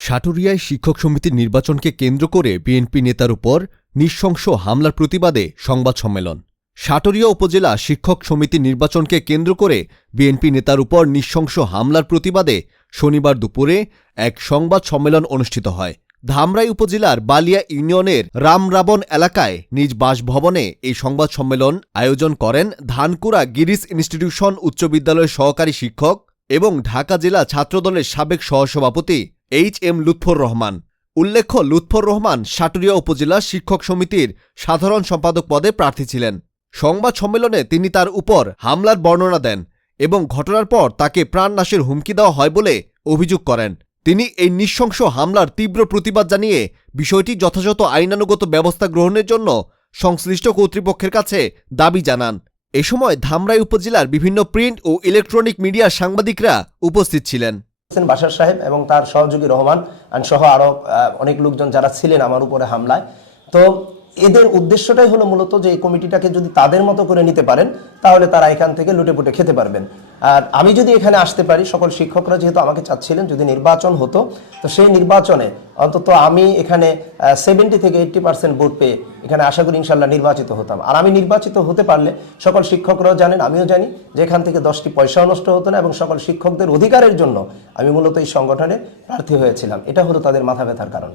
সাটুরিয়ায় শিক্ষক সমিতির নির্বাচনকে কেন্দ্র করে বিএনপি নেতার উপর নৃশংস হামলার প্রতিবাদে সংবাদ সম্মেলন। সাটুরিয়া উপজেলা শিক্ষক সমিতির নির্বাচনকে কেন্দ্র করে বিএনপি নেতার উপর নৃশংস হামলার প্রতিবাদে শনিবার দুপুরে এক সংবাদ সম্মেলন অনুষ্ঠিত হয়। ধামরাই উপজেলার বালিয়া ইউনিয়নের রামরাবণ এলাকায় নিজ বাসভবনে এই সংবাদ সম্মেলন আয়োজন করেন ধানকুড়া গিরিশ ইনস্টিটিউশন উচ্চ বিদ্যালয়ের সহকারী শিক্ষক এবং ঢাকা জেলা ছাত্রদলের সাবেক সহসভাপতি এইচ.এম. লুৎফর রহমান। উল্লেখ্য, লুৎফর রহমান সাটুরিয়া উপজেলা শিক্ষক সমিতির সাধারণ সম্পাদক পদে প্রার্থী ছিলেন। সংবাদ সম্মেলনে তিনি তার উপর হামলার বর্ণনা দেন এবং ঘটনার পর তাকে প্রাণনাশের হুমকি দেওয়া হয় বলে অভিযোগ করেন। তিনি এই নৃশংস হামলার তীব্র প্রতিবাদ জানিয়ে বিষয়টি যথাযথ আইনানুগত ব্যবস্থা গ্রহণের জন্য সংশ্লিষ্ট কর্তৃপক্ষের কাছে দাবি জানান। এ সময় ধামরাই উপজেলার বিভিন্ন প্রিন্ট ও ইলেকট্রনিক মিডিয়ার সাংবাদিকরা উপস্থিত ছিলেন। বাশার সাহেব এবং তার সহযোগী রহমান সহ আরো অনেক লোকজন যারা ছিলেন আমার উপরে হামলায়, তো এদের উদ্দেশ্যটাই হলো মূলত যে এই কমিটিটাকে যদি তাদের মতো করে নিতে পারেন তাহলে তারা এখান থেকে লুটেপুটে খেতে পারবেন। আর আমি যদি এখানে আসতে পারি, সকল শিক্ষকরা যেহেতু আমাকে চাচ্ছিলেন, যদি নির্বাচন হতো তো সেই নির্বাচনে অন্তত আমি এখানে 70 থেকে 80% ভোট পেয়ে এখানে আশা করি ইনশাল্লাহ নির্বাচিত হতাম। আর আমি নির্বাচিত হতে পারলে সকল শিক্ষকরাও জানেন, আমিও জানি যে এখান থেকে 10টি পয়সাও নষ্ট হতো না এবং সকল শিক্ষকদের অধিকারের জন্য আমি মূলত এই সংগঠনে প্রার্থী হয়েছিলাম। এটা হলো তাদের মাথা ব্যথার কারণ।